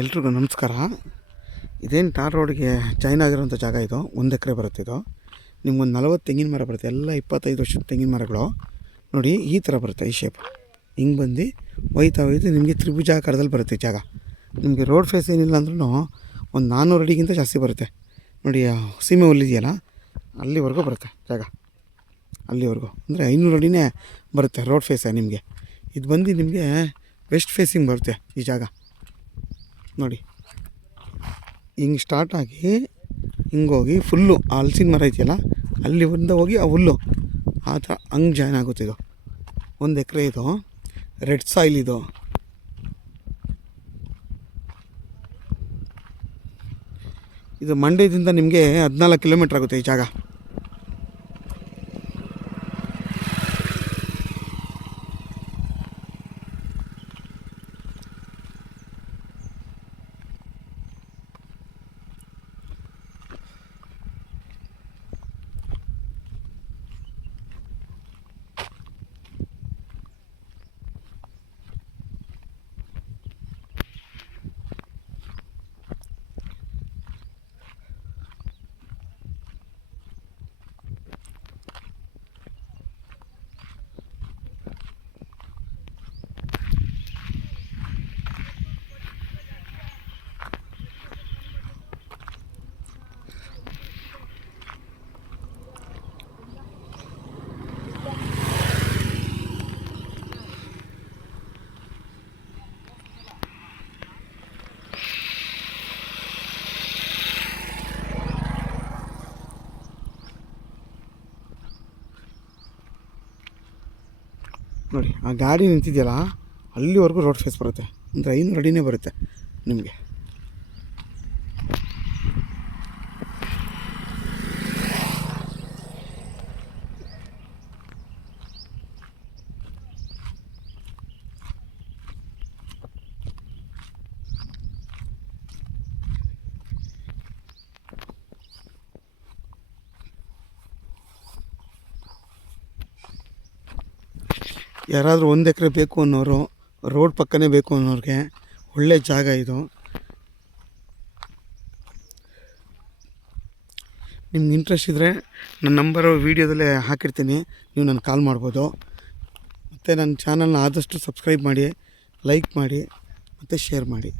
ಎಲ್ರಿಗೂ ನಮಸ್ಕಾರ. ಇದೇನು ಟಾರ್ ರೋಡ್ಗೆ ಜಾಯ್ನ್ ಆಗಿರೋಂಥ ಜಾಗ ಇದು. 1 ಎಕರೆ ಬರುತ್ತೆ ಇದು. ನಿಮ್ಗೊಂದು 40 ತೆಂಗಿನ ಮರ ಬರುತ್ತೆ. ಎಲ್ಲ 25 ವರ್ಷದ ತೆಂಗಿನ ಮರಗಳು ನೋಡಿ. ಈ ಥರ ಬರುತ್ತೆ, ಈ ಶೇಪ್ ಹಿಂಗೆ ಬಂದು ಒಯ್ತಾ ನಿಮಗೆ ತ್ರಿಭುಜಾಕಾರದಲ್ಲಿ ಬರುತ್ತೆ ಜಾಗ. ನಿಮಗೆ ರೋಡ್ ಫೇಸ್ ಏನಿಲ್ಲ ಅಂದ್ರೂ ಒಂದು 400 ಅಡಿಗಿಂತ ಜಾಸ್ತಿ ಬರುತ್ತೆ ನೋಡಿ. ಸೀಮೆ ಹುಲ್ಲಿದೆಯಲ್ಲ ಅಲ್ಲಿವರೆಗೂ ಬರುತ್ತೆ ಜಾಗ. ಅಲ್ಲಿವರೆಗೂ ಅಂದರೆ 500 ಅಡಿನೇ ಬರುತ್ತೆ ರೋಡ್ ಫೇಸೇ ನಿಮಗೆ. ಇದು ಬಂದು ನಿಮಗೆ ವೆಸ್ಟ್ ಫೇಸಿಂಗ್ ಬರುತ್ತೆ ಈ ಜಾಗ ನೋಡಿ. ಹಿಂಗೆ ಸ್ಟಾರ್ಟ್ ಆಗಿ ಹಿಂಗೋಗಿ ಫುಲ್ಲು ಹಲಸಿನ ಮರ ಇದೆಯಲ್ಲ ಅಲ್ಲಿ ಒಂದು ಹೋಗಿ ಆ ಹುಲ್ಲು ಆ ಥರ ಹಂಗೆ ಜಾಯ್ನ್ ಆಗುತ್ತೆ ಇದು. 1 ಎಕರೆ ಇದು. ರೆಡ್ ಸಾಯಿಲ್ ಇದು. ಇದು ಮಂಡ್ಯದಿಂದ ನಿಮಗೆ 14 ಕಿಲೋಮೀಟ್ರ್ ಆಗುತ್ತೆ ಈ ಜಾಗ. ನೋಡಿ ಆ ಗಾಡಿ ನಿಂತಿದೆಯಲ್ಲ ಅಲ್ಲಿವರೆಗೂ ರೋಡ್ ಫೇಸ್ ಬರುತ್ತೆ. ಅಂದರೆ 500 ಅಡಿನೇ ಬರುತ್ತೆ ನಿಮಗೆ. ಯಾರಾದರೂ 1 ಎಕರೆ ಬೇಕು ಅನ್ನೋರು, ರೋಡ್ ಪಕ್ಕನೇ ಬೇಕು ಅನ್ನೋರಿಗೆ ಒಳ್ಳೆ ಜಾಗ ಇದು. ನಿಮ್ಗೆ ಇಂಟ್ರೆಸ್ಟ್ ಇದ್ದರೆ ನನ್ನ ನಂಬರು ವೀಡಿಯೋದಲ್ಲೇ ಹಾಕಿರ್ತೀನಿ, ನೀವು ನನಗೆ ಕಾಲ್ ಮಾಡ್ಬೋದು. ಮತ್ತು ನನ್ನ ಚಾನಲ್ನ ಆದಷ್ಟು ಸಬ್ಸ್ಕ್ರೈಬ್ ಮಾಡಿ, ಲೈಕ್ ಮಾಡಿ ಮತ್ತು ಶೇರ್ ಮಾಡಿ.